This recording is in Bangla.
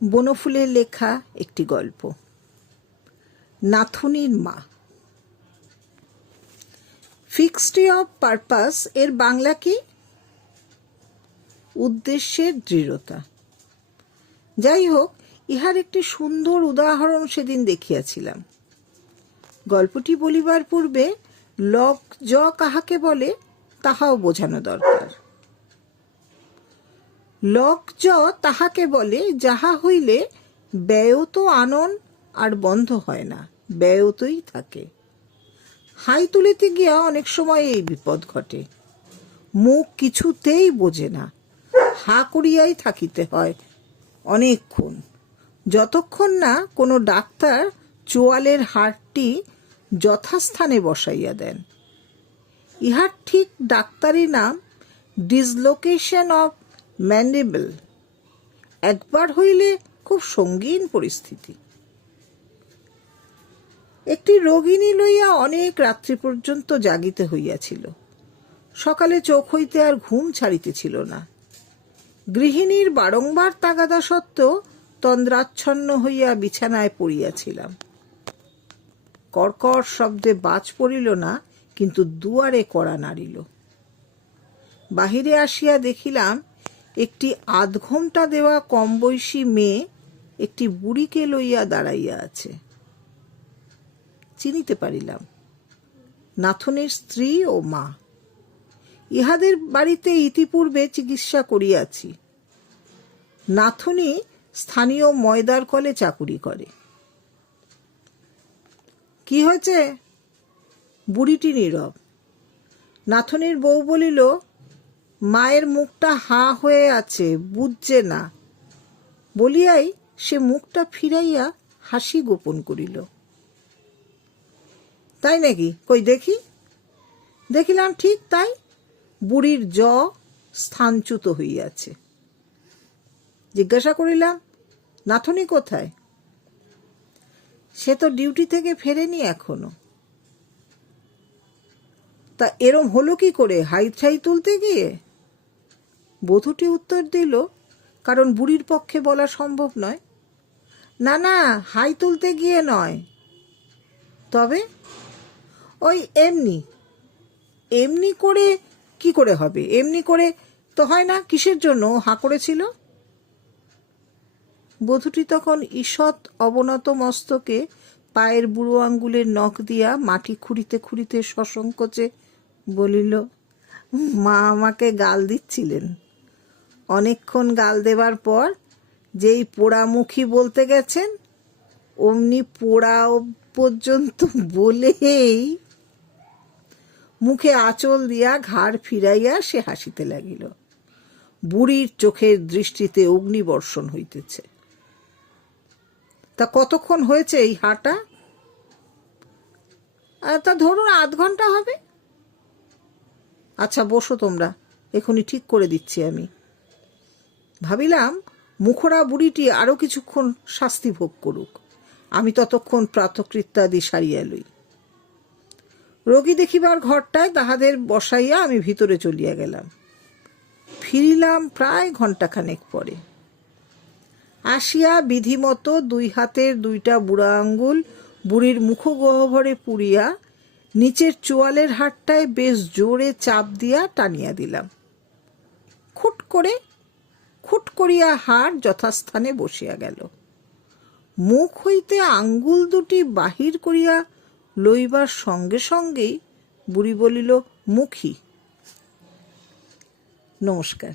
বনফুলের লেখা একটি গল্প, নাথুনির মা। ফিক্সড অফ পারপাস এর বাংলা কি? উদ্দেশ্যের দৃঢ়তা। যাই হোক, ইহার একটি সুন্দর উদাহরণ সেদিন দেখিয়াছিলাম। গল্পটি বলিবার পূর্বে লক জ কাহাকে বলে তাহাও বোঝানো দরকার। লক জ তাহাকে বলে যাহা হইলে ব্যয়ত আনন আর বন্ধ হয় না, ব্যয়তই থাকে। হাই তুলিতে গিয়া অনেক সময় এই বিপদ ঘটে। মুখ কিছুতেই বোঝে না, হা করিয়াই থাকিতে হয় অনেকক্ষণ, যতক্ষণ না কোনো ডাক্তার চোয়ালের হাড়টি যথাস্থানে বসাইয়া দেন। ইহার ঠিক ডাক্তারি নাম ডিসলোকেশন অফ ম্যান্ডিবল। একবার হইলে খুব সঙ্গীন পরিস্থিতি। একটি রোগিণী লইয়া অনেক রাত্রি পর্যন্ত জাগিতে হইয়াছিল। সকালে চোখ হইতে আর ঘুম ছাড়িতেছিল না। গৃহিণীর বারংবার তাগাদা সত্ত্বেও তন্দ্রাচ্ছন্ন হইয়া বিছানায় পড়িয়াছিলাম। কর্কর শব্দে বাজ পড়িল না, কিন্তু দুয়ারে কড়া নাড়িল। বাহিরে আসিয়া দেখিলাম একটি আধঘোমটা দেওয়া কম বয়সী মেয়ে একটি বুড়িকে লইয়া দাঁড়াইয়া আছে। চিনিতে পারিলাম, নাথুনের স্ত্রী ও মা। ইহাদের বাড়িতে ইতিপূর্বে চিকিৎসা করিয়াছি। নাথুনি স্থানীয় ময়দার কলে চাকুরি করে। কি হয়েছে? বুড়িটি নীরব। নাথুনির বউ বলিল, মায়ের মুখটা হা হয়ে আছে, বুঝছে না। বলিয়াই সে মুখটা ফিরাইয়া হাসি গোপন করিল। তাই নাকি? কই দেখি। দেখিলাম ঠিক তাই, বুড়ির জ স্থানচ্যুত হইয়াছে। জিজ্ঞাসা করিলাম, নাথুনি কোথায়? সে তো ডিউটি থেকে ফেরেনি এখনো। তা এরম হলো কি করে, হাই ঠাই তুলতে গিয়ে? বধূটি উত্তর দিল, কারণ বুড়ির পক্ষে বলা সম্ভব নয়। না না, হাই তুলতে গিয়ে নয়। তবে ওই এমনি। এমনি করে কি করে হবে? এমনি করে তো হয় না। কিসের জন্য হা করেছিল? বধূটি তখন ঈষৎ অবনত মস্তকে পায়ের বুড়ো আঙ্গুলের নখ দিয়া মাটি খুঁড়িতে খুঁড়িতে সসংকোচে বলিল, মা আমাকে গাল দিচ্ছিলেন। অনেকক্ষণ গাল দেবার পর যেই পোড়ামুখী বলতে গেছেন, অমনি পোড়া পর্যন্ত বলেই মুখে আঁচল দিয়া ঘাড় ফিরাইয়া সে হাসিতে লাগিল। বুড়ির চোখের দৃষ্টিতে অগ্নিবর্ষণ হইতেছে। তা কতক্ষণ হয়েছে এই হাঁটা? তা ধরুন আধ ঘন্টা হবে। আচ্ছা বসো তোমরা, এখনই ঠিক করে দিচ্ছি আমি। ভাবিলাম মুখরা বুড়িটি আরো কিছুক্ষণ শাস্তি ভোগ করুক, আমি ততক্ষণ প্রাতকৃত্যাদি সারিয়া লই। রোগী দেখিবার ঘরটায় তাহাদের বসাইয়া আমি ভিতরে চলিয়া গেলাম। ফিরিলাম প্রায় ঘণ্টাখানেক পরে। আসিয়া বিধিমতো দুই হাতের দুইটা বুড়া আঙ্গুল বুড়ির মুখগহ্বরে পুড়িয়া নিচের চোয়ালের হাড়টায় বেশ জোরে চাপ দিয়া টানিয়া দিলাম। খুট করিয়া হাড় যথাস্থানে বসিয়া গেল। মুখ হইতে আঙ্গুল দুটি বাহির করিয়া লইবার সঙ্গে সঙ্গেই বুড়ি বলিল, মুখী। নমস্কার।